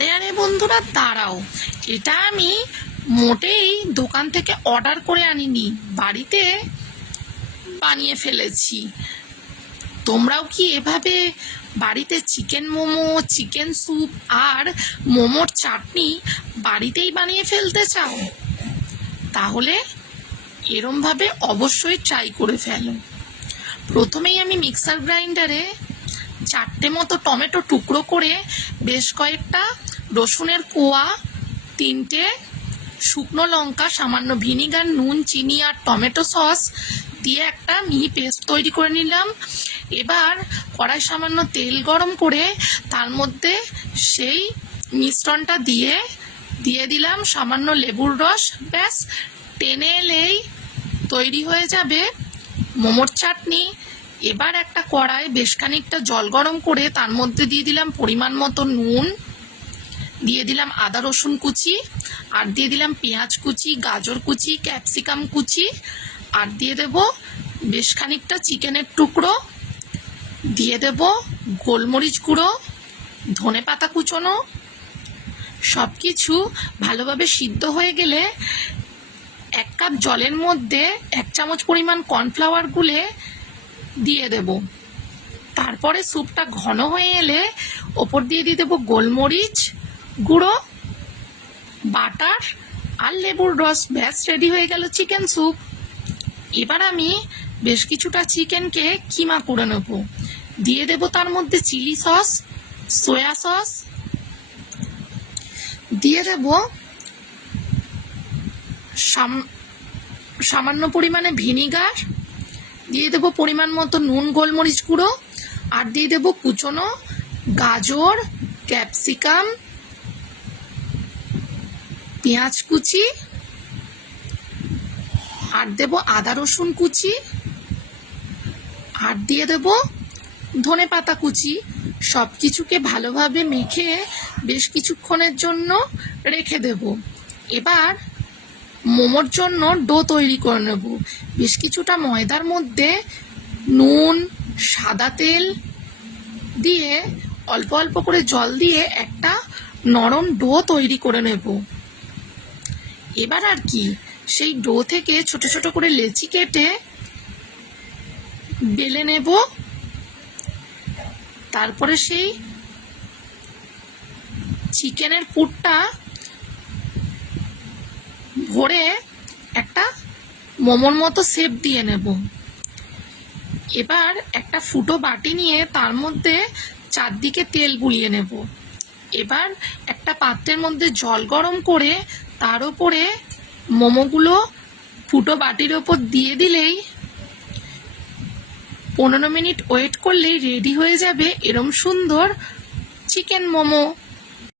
আরে আরে বন্ধুরা দাঁড়াও, এটা আমি মোটেই দোকান থেকে অর্ডার করে আনিনি, বাড়িতে বানিয়ে ফেলেছি। তোমরাও কি এভাবে বাড়িতে চিকেন মোমো, চিকেন স্যুপ আর মোমোর চাটনি বাড়িতেই বানিয়ে ফেলতে চাও? তাহলে এরমভাবে অবশ্যই ট্রাই করে ফেলো। প্রথমেই আমি মিক্সার গ্রাইন্ডারে 4টে মতো টমেটো টুকরো করে, বেশ কয়েকটা রসুনের কোয়া, 3টে শুকনো লঙ্কা, সামান্য ভিনিগার, নুন, চিনি আর টমেটো সস দিয়ে একটা মিহি পেস্ট তৈরি করে নিলাম। এবার কড়াই সামান্য তেল গরম করে তার মধ্যে সেই মিশ্রণটা দিয়ে দিলাম সামান্য লেবুর রস। ব্যাস, টেনে এলেই তৈরি হয়ে যাবে মোমোর চাটনি। এবার একটা কড়াই বেশ খানিকটা জল গরম করে তার মধ্যে দিয়ে দিলাম পরিমাণ মতো নুন, দিয়ে দিলাম আদা রসুন কুচি, আর দিয়ে দিলাম পেঁয়াজ কুচি, গাজর কুচি, ক্যাপসিকাম কুচি, আর দিয়ে দেব বেশ খানিকটা চিকেনের টুকরো, দিয়ে দেব গোলমরিচ গুঁড়ো, ধনে পাতা কুচোনো। সব কিছু ভালোভাবে সিদ্ধ হয়ে গেলে 1 কাপ জলের মধ্যে 1 চামচ পরিমাণ কর্নফ্লাওয়ার গুলে দিয়ে দেব। তারপরে স্যুপটা ঘন হয়ে এলে ওপর দিয়ে দেব গোলমরিচ গুঁড়ো, বাটার আর লেবুর রস। ব্যাস, রেডি হয়ে গেল চিকেন স্যুপ। এবার আমি বেশ কিছুটা চিকেনকে কিমা করে নেব। দিয়ে দেব তার মধ্যে চিলি সস, সয়া সস, দিয়ে দেব সামান্য পরিমাণে ভিনিগার, দিয়ে দেব পরিমাণ মতো নুন, গোলমরিচ গুঁড়ো, আর দিয়ে দেব কুচনো গাজর, ক্যাপসিকাম, পেঁয়াজ কুচি, আর দেব আদা রসুন কুচি, আর দিয়ে দেব ধনে পাতা কুচি। সব কিছুকে ভালোভাবে মেখে বেশ কিছুক্ষণের জন্য রেখে দেব। এবার মোমোর জন্য ডো তৈরি করে নেব। বেশ কিছুটা ময়দার মধ্যে নুন, সাদা তেল দিয়ে অল্প অল্প করে জল দিয়ে একটা নরম ডো তৈরি করে নেব। এবার আর কি, সেই ডো থেকে ছোট ছোট করে লেচি কেটে বেলে নেব। তারপরে সেই চিকেনের পুরটা ভরে একটা মোমোর মতো শেপ দিয়ে নেব। এবার একটা ফুটো বাটি নিয়ে তার মধ্যে চারদিকে তেল বুলিয়ে নেব। এবার একটা পাত্রের মধ্যে জল গরম করে তার উপরে মোমোগুলো ফুটো বাটির ওপর দিয়ে দিলেই 15 মিনিট ওয়েট করলেই রেডি হয়ে যাবে এরম সুন্দর চিকেন মোমো।